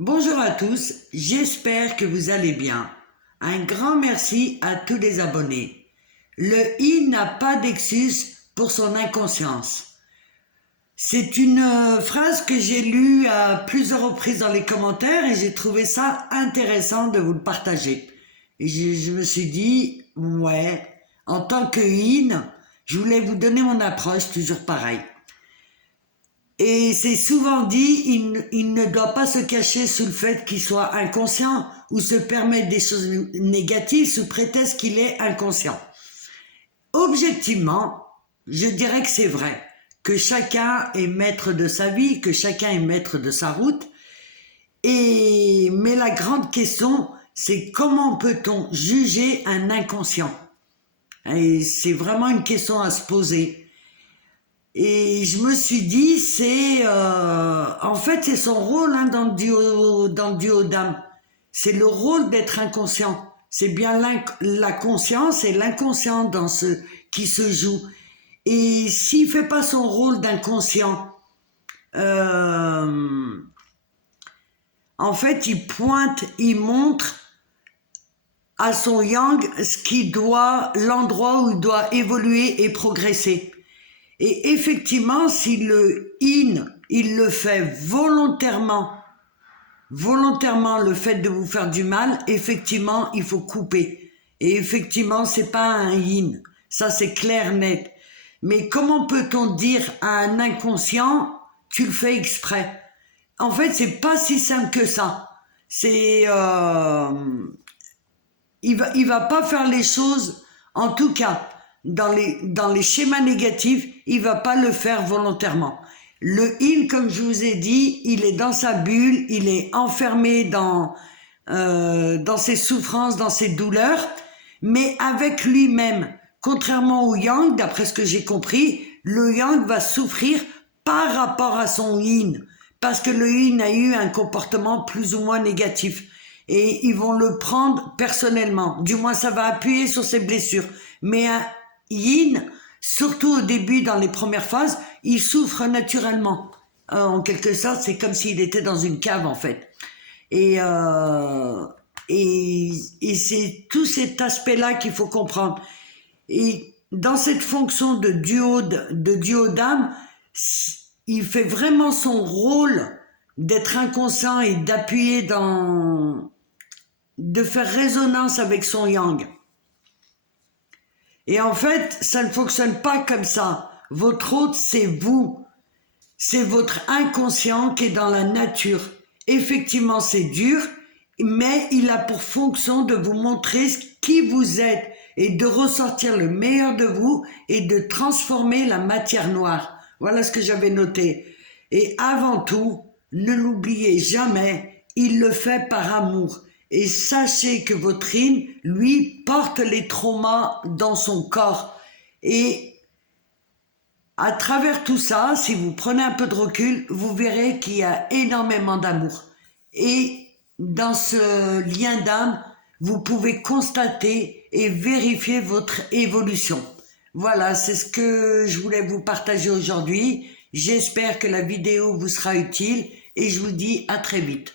Bonjour à tous, j'espère que vous allez bien. Un grand merci à tous les abonnés. Le I n'a pas d'excuse pour son inconscience. C'est une phrase que j'ai lue à plusieurs reprises dans les commentaires et j'ai trouvé ça intéressant de vous le partager. Et je me suis dit, ouais, en tant que IN, je voulais vous donner mon approche toujours pareil. Et c'est souvent dit, il ne doit pas se cacher sous le fait qu'il soit inconscient ou se permettre des choses négatives sous prétexte qu'il est inconscient. Objectivement, je dirais que c'est vrai, que chacun est maître de sa vie, que chacun est maître de sa route. Mais la grande question, c'est comment peut-on juger un inconscient? Et c'est vraiment une question à se poser. Et je me suis dit, en fait, c'est son rôle dans le duo d'âme. C'est le rôle d'être inconscient. C'est bien la conscience et l'inconscient qui se joue. Et s'il fait pas son rôle d'inconscient, en fait, il pointe, il montre à son yang l'endroit où il doit évoluer et progresser. Et effectivement, si le in, il le fait volontairement le fait de vous faire du mal, effectivement, il faut couper. Et effectivement, c'est pas un yin. Ça, c'est clair, net. Mais comment peut-on dire à un inconscient, tu le fais exprès? En fait, c'est pas si simple que ça. Il va pas faire les choses, en tout cas, dans les schémas négatifs, il va pas le faire volontairement. Le il, comme je vous ai dit, il est dans sa bulle, il est enfermé dans ses souffrances, dans ses douleurs, mais avec lui-même. Contrairement au yang, d'après ce que j'ai compris, le yang va souffrir par rapport à son yin, parce que le yin a eu un comportement plus ou moins négatif. Et ils vont le prendre personnellement. Du moins, ça va appuyer sur ses blessures. Mais un yin, surtout au début, dans les premières phases, il souffre naturellement. En quelque sorte, c'est comme s'il était dans une cave, en fait. Et c'est tout cet aspect-là qu'il faut comprendre. Et dans cette fonction de duo d'âme, il fait vraiment son rôle d'être inconscient et d'appuyer de faire résonance avec son yang. Et en fait, ça ne fonctionne pas comme ça. Votre hôte, c'est vous. C'est votre inconscient qui est dans la nature. Effectivement, c'est dur, mais il a pour fonction de vous montrer qui vous êtes et de ressortir le meilleur de vous et de transformer la matière noire. Voilà ce que j'avais noté. Et avant tout, ne l'oubliez jamais, il le fait par amour. Et sachez que votre yin, lui, porte les traumas dans son corps. Et à travers tout ça, si vous prenez un peu de recul, vous verrez qu'il y a énormément d'amour. Et dans ce lien d'âme, vous pouvez constater et vérifier votre évolution. Voilà, c'est ce que je voulais vous partager aujourd'hui. J'espère que la vidéo vous sera utile et je vous dis à très vite.